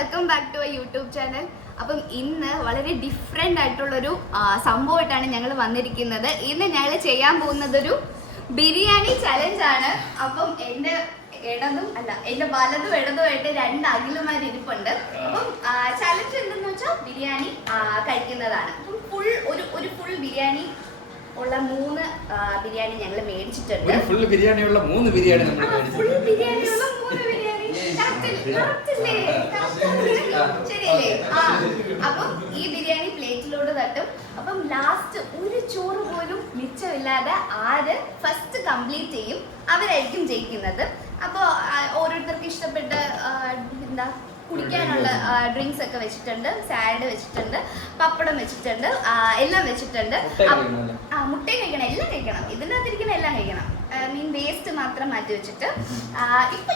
Welcome back to YouTube channel. അപ്പം ഇന്ന് വളരെ ഡിഫറെൻ്റ് ആയിട്ടുള്ളൊരു സംഭവമായിട്ടാണ് ഞങ്ങൾ വന്നിരിക്കുന്നത്. ഇന്ന് ഞങ്ങൾ ചെയ്യാൻ പോകുന്നതൊരു ബിരിയാണി ചലഞ്ചാണ്. അപ്പം എൻ്റെ വലതും ഇടതുമായിട്ട് 2 അഖിലുമാർ ഇരിപ്പുണ്ട്. അപ്പം ചലഞ്ച് എന്തെന്ന് വെച്ചാൽ ബിരിയാണി കഴിക്കുന്നതാണ്. അപ്പം ഒരു ഫുൾ ബിരിയാണി ഉള്ള 3 ബിരിയാണി ഞങ്ങൾ മേടിച്ചിട്ടുണ്ട്. ഫുൾ ബിരിയാണിയുള്ള 3 ബിരിയാണി ശരിയല്ലേ? അപ്പം ഈ ബിരിയാണി പ്ലേറ്റിലോട്ട് തട്ടും. അപ്പം ലാസ്റ്റ് ഒരു ചോറ് പോലും മിച്ചമില്ലാതെ ആര് ഫസ്റ്റ് കംപ്ലീറ്റ് ചെയ്യും അവരായിരിക്കും ജയിക്കുന്നത്. അപ്പോൾ ഓരോരുത്തർക്ക് ഇഷ്ടപ്പെട്ട കുടിക്കാനുള്ള ഡ്രിങ്ക്സ് ഒക്കെ വെച്ചിട്ടുണ്ട്, സാലഡ് വെച്ചിട്ടുണ്ട്, പപ്പടം വെച്ചിട്ടുണ്ട്, എല്ലാം വെച്ചിട്ടുണ്ട്. മുട്ടയും കഴിക്കണം, എല്ലാം കഴിക്കണം, ഇതിനകത്തിരിക്കുന്ന എല്ലാം കഴിക്കണം. മീൻ വേസ്റ്റ് മാത്രം മാറ്റി വെച്ചിട്ട് ഇപ്പൊ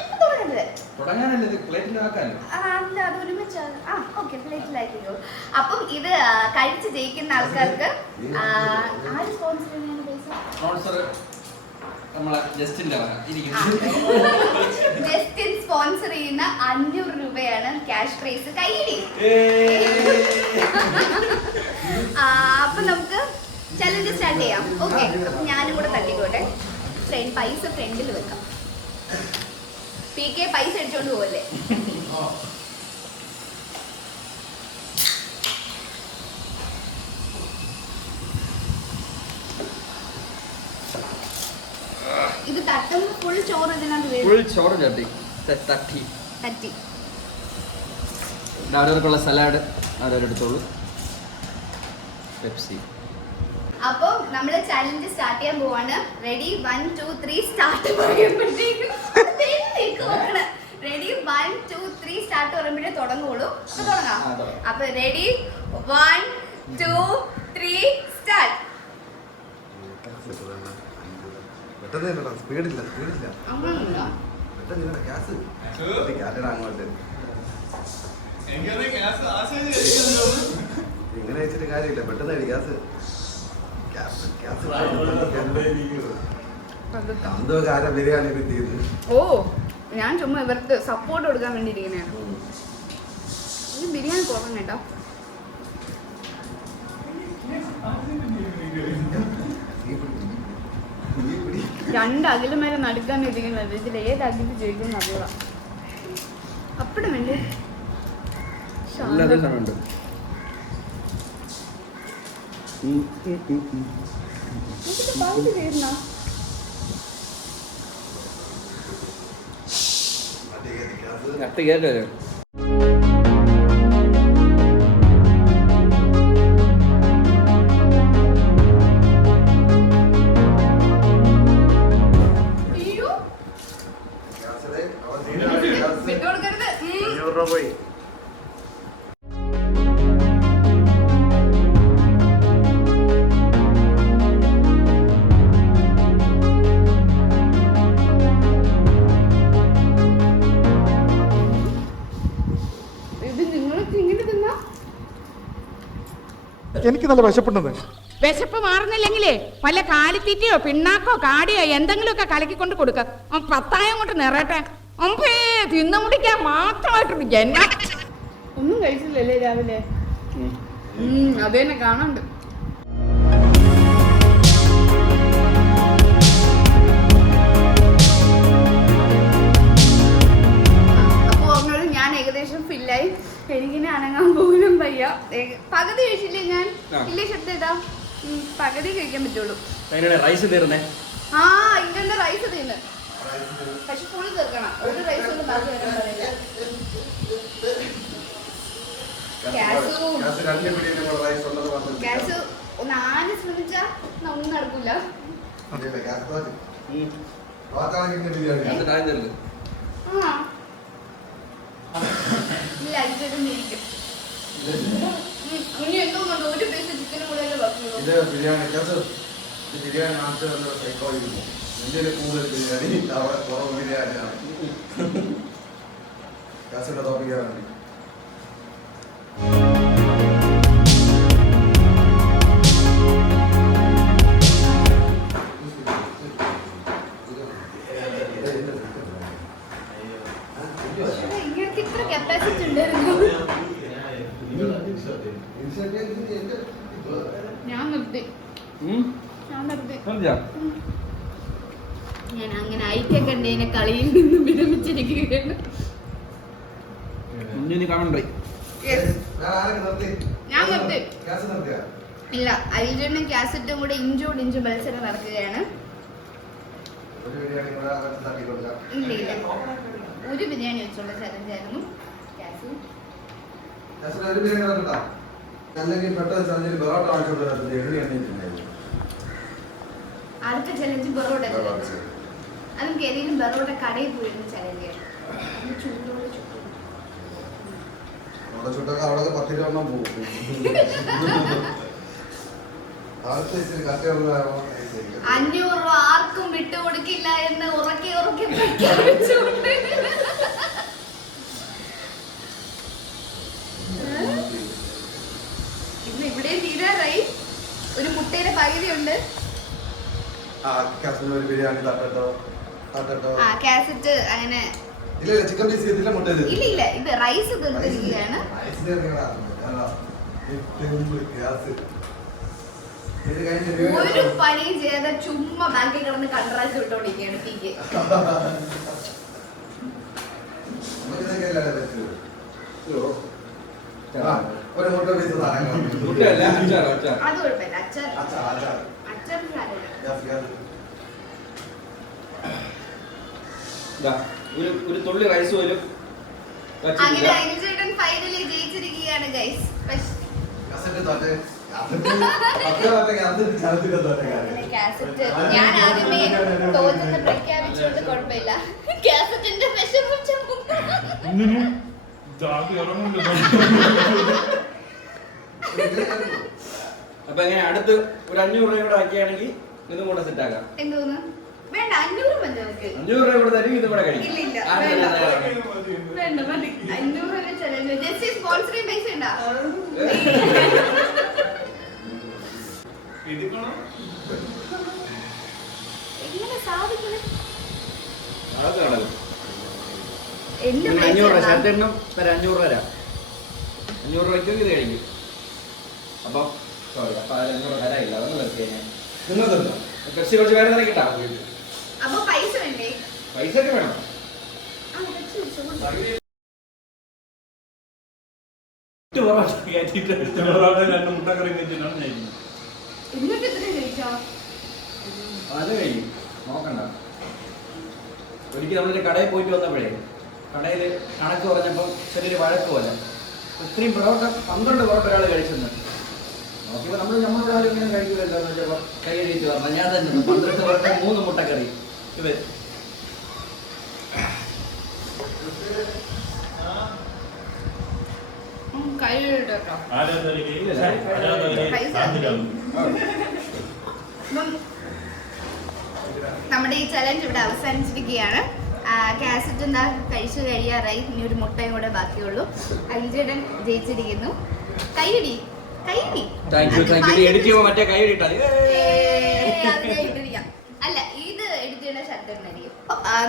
അത് ഒരുമിച്ച് ഓക്കെ പ്ലേറ്റിലാക്കിയോ. അപ്പം ഇത് കഴിച്ച് ജയിക്കുന്ന ആൾക്കാർക്ക് ആര് സ്പോൺസർ ചെയ്യുന്ന പൈസ? ജസ്റ്റിൻ സ്പോൺസർ ചെയ്യുന്ന 500 രൂപയാണ് ക്യാഷ് പ്രൈസ്. കയ്യിലേ അപ്പൊ നമുക്ക് ചലഞ്ച് സ്റ്റാർട്ട് ചെയ്യാം. ഓക്കെ, അപ്പൊ ഞാനും കൂടെ തട്ടിക്കോട്ടെ. പൈസ ഫ്രണ്ടിൽ വെക്കാം. PK പൈസ അടിച്ചോണ്ട് പോവല്ലേ? ഇത് തട്ടും ഫുൾ ചോറ് ഇതിനകത്ത് ഫുൾ ചോറ് തട്ടി അവരവർക്കുള്ള സലാഡ് അവരെടുത്തോളൂ. പെപ്സി. അപ്പൊ നമ്മള് ചലഞ്ച് സ്റ്റാർട്ട് ചെയ്യാൻ പോവാണ്. റെഡി 1 2 3 സ്റ്റാർട്ട് പറയുമ്പോഴത്തേക്കും റെഡി 1 2 3 സ്റ്റാർട്ട് പറയുമ്പോഴേ തുടങ്ങുള്ളൂ. അപ്പൊ തുടങ്ങാം. അപ്പൊ റെഡി 1 2 3 സ്റ്റാർട്ട്. ഇങ്ങനെ വെച്ചിട്ട് കാര്യമില്ല, പെട്ടെന്ന് ഗ്യാസ് ബിരിയാണി കിട്ടിയത്. ഓ, ഞാൻ ചുമ്മാ ഇവർക്ക് സപ്പോർട്ട് കൊടുക്കാൻ വേണ്ടി ഇരിക്കുന്നതാണ്. ഈ ബിരിയാണി കുറവാണ് കേട്ടോ. രണ്ട് അഖിലുമാരെ നടുക്കാൻ ഇരിക്കുന്നത്. ഇതിൽ ഏത് അഖില് ജയിക്കും അറിയാം. അപ്പഴും വേണ്ടി പകുതി തീർന്ന എനിക്ക് നല്ല വിശപ്പുണ്ടെന്ന്. വിശപ്പ് മാറുന്നില്ലെങ്കിലേ വല്ല കാലിത്തീറ്റയോ പിണ്ണാക്കോ കാടിയോ എന്തെങ്കിലുമൊക്കെ കലക്കിക്കൊണ്ട് കൊടുക്ക. പത്തായം കൊണ്ട് നിറയട്ടെ. അമ്പേ തിന്നു മുടിക്കാൻ മാത്രമായിട്ടുണ്ട് ജന്മ. ഒന്നും കഴിച്ചില്ലല്ലേ രാവിലെ? അത് തന്നെ കാണണ്ട്. അപ്പൊ പറഞ്ഞോളൂ, ഞാൻ ഏകദേശം ഫില്ലായി. എനിക്കിനെ അനങ്ങാൻ പോലും വയ്യ. പകുതി കഴിച്ചില്ലേ ഞാൻ? ഇല്ലേ ശബ്ദ പകുതി കഴിക്കാൻ പറ്റുള്ളൂ. റൈസ് തീർന്നേ. ഇങ്ങനെ റൈസ് തീർന്ന്. പക്ഷെ ഫുൾ തീർക്കണം. ഒരു റൈസ് ഒന്നും ബാക്കി വരാൻ പറയില്ല. ഗ്യാസ് ഒന്ന് ആരും ശ്രമിച്ചാ ഒന്നും നടക്കില്ല. ഇല്ല, ഇതൊന്നും ഇരിക്കും. ഇനി എന്തോ ഒരു പീസ് ചിക്കനും കൂടെ ബാക്കിയുള്ളൂ. ബിരിയാണി സൈക്കോളജി ഇന്ത്യയിലെ കൂടുതൽ ബിരിയാണി അവിടെ കുറവ് ബിരിയാണിയാണ്. കാസിന്റെ തോപ്പിക്കാറാണ്. ഇങ്ങനെ ഇത്ര കപ്പാസിറ്റി ഉണ്ടായിരുന്നു. ഞാൻ നിർത്തി ഞാൻ അങ്ങനെ ഐറ്റം കണ്ടതിനെ കളിയിൽ നിന്ന് വിരമിച്ചിരിക്കുകയാണ്. ഞാൻ നിർത്തി. ഇല്ല, അരിജനും കാസറ്റും കൂടെ ഇഞ്ചോട് ഇഞ്ച് മത്സരം നടക്കുകയാണ്. ഇല്ല ഇല്ല, ഒരു ബിരിയാണി വെച്ചുള്ള ചലഞ്ചായിരുന്നു. അടുത്ത ചലഞ്ച് ബറോട്ട ചലഞ്ച്. അതും ഏതെങ്കിലും ബറോട്ട കടയിൽ പോയിരുന്ന ചലഞ്ച് ചെയ്യണം. ചൂടോടെ ചുട്ടൊക്കെ അവിടെ 10 രൂപ പോകും. 500 രൂപ ആർക്കും വിട്ടുകൊടുക്കില്ല എന്ന് ഉറക്കെ ഉറക്കെ പ്രഖ്യാപിച്ചുകൊണ്ട് ഇന്ന് ഇവിടെ തീരാറായി. ഒരു മുട്ടയുടെ പകുതിയുണ്ട്. കാസറ്റ് അങ്ങനെ ഇല്ല, ചിക്കൻ പീസ് ചെയ്തില്ല, മുട്ട ഇല്ല ഇല്ല, ഇത് റൈസ് തീർത്തിരിക്കുകയാണ്. ഒരു പണിയും ചെയ്യാതെ ചുമ്മാ ബാക്കി കിടന്ന് കണ്ടറാച്ച് വിട്ടോണ്ടിരിക്കുകയാണ് ടീക്ക്. ഒരു മുട്ട പീസ് അത് കുഴപ്പമില്ല. അച്ചാർ ഒരു തുള്ളി റൈസ് പോലും അങ്ങനെ അനിൽചേട്ടൻ ഫൈനലി ജയിച്ചിരിക്കുകയാണ് ഗൈസ്. കാസറ്റ് ഞാൻ ആദ്യമേ തോറ്റെന്ന് പ്രഖ്യാപിച്ചുകൊണ്ട് കുഴപ്പമില്ല. കാസറ്റിന്റെ വിഷമം അപ്പൊ എങ്ങനെ അടുത്ത് ഒരു 500 രൂപ കൂടെ ആക്കിയാണെങ്കിൽ ഇതും കൂടെ സെറ്റ് ആക്കാം. എന്തോന്ന് വേണ്ട, 500 മതി നമുക്ക്. 500 രൂപ കൂടെ തരും, ഇതും കൂടെ കഴിക്കും. ഇല്ല ഇല്ല, വേണ്ട മതി. 500 രൂപ ചെലവ്. ജസ്റ്റ് സ്പോൺസറിങ് പൈസ ഉണ്ടോ? എങ്ങനെ സാധിക്കണം? എന്റെ 500 രൂപ ഷർട്ടെണ്ണം തരാം. 500 രൂപ തരാം. 500 രൂപയ്ക്ക് ഇത് കഴിക്കും. അപ്പൊ സോറി, അപ്പൊ 500 തരാനില്ല. അതൊന്നും നിർത്തിയാൽ നിങ്ങൾ തരണം. പെപ്സി കുറച്ച് വേറെ തന്നെ കിട്ടാം. അപ്പൊ പൈസ വേണ്ടേ? പൈസ ഒക്കെ വേണം. അത് കഴിയും, നോക്കണ്ട. ഒരിക്കൽ നമ്മളൊരു കടയിൽ പോയിട്ട് വന്നപ്പോഴേ കടയിൽ കണക്ക് പറഞ്ഞപ്പോൾ ചെറിയൊരു വഴക്ക് പോലെ ഇത്രയും പൊറോട്ട 12 പൊറോട്ട ഒരാൾ കഴിച്ചെന്ന് നോക്കിയപ്പോൾ നമ്മളോട് ആരും ഇങ്ങനെ കഴിക്കില്ലല്ലോ എന്ന് വെച്ചപ്പോൾ കൈ എഴുതിയിട്ട് പറഞ്ഞു. ഞാൻ തന്നെ 12 പൊറോട്ട 3 മുട്ടക്കറി. ഇവർ നമ്മുടെ ഈ ചലഞ്ച് ഇവിടെ അവസാനിച്ചിരിക്കുകയാണ്. കാസറ്റ് എന്താ കഴിച്ചു കഴിയാറായി. ഇനി ഒരു മുട്ടയും കൂടെ ബാക്കിയുള്ളൂ. അലിജേടൻ ജയിച്ചിരിക്കുന്നു. കൈയടി കൈയടി. അല്ല, ഇത് എഡിറ്റ് ചെയ്യുന്ന ശബ്ദമായിരിക്കും.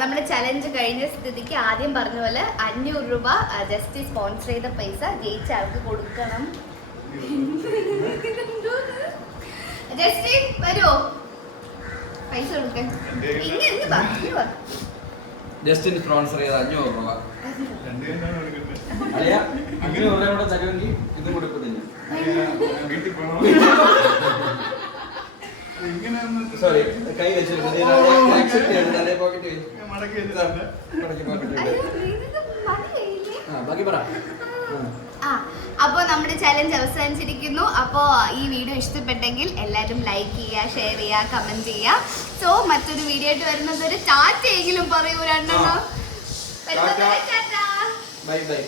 നമ്മുടെ ചലഞ്ച് കഴിഞ്ഞ സ്ഥിതിക്ക് ആദ്യം പറഞ്ഞ പോലെ 500 രൂപ ജസ്റ്റ് സ്പോൺസർ ചെയ്ത പൈസ ജയിച്ച ആൾക്ക് കൊടുക്കണം. ജസ്റ്റ് വരുമോ പൈസ കൊടുക്കാൻ? ജസ്റ്റിന് സ്പോൺസർ ചെയ്ത 500 രൂപ. 500 രൂപ കൂടെ തരുമെങ്കിൽ ഇതും കൊടുക്കുന്നില്ല. സോറി, കൈ വെച്ചിട്ടുണ്ട്. ബാക്കി പറ. അപ്പോൾ നമ്മുടെ ചലഞ്ച് അവസാനിച്ചിരിക്കുന്നു. അപ്പോൾ ഈ വീഡിയോ ഇഷ്ടപ്പെട്ടെങ്കിൽ എല്ലാവരും ലൈക്ക് ചെയ്യുക, ഷെയർ ചെയ്യുക, കമന്റ് ചെയ്യുക. സോ മറ്റൊരു വീഡിയോ ആയിട്ട് വരുന്നത് ഒരു ടാറ്റയെങ്കിലും പറയൂ. രണ്ടെണ്ണം. Bye bye.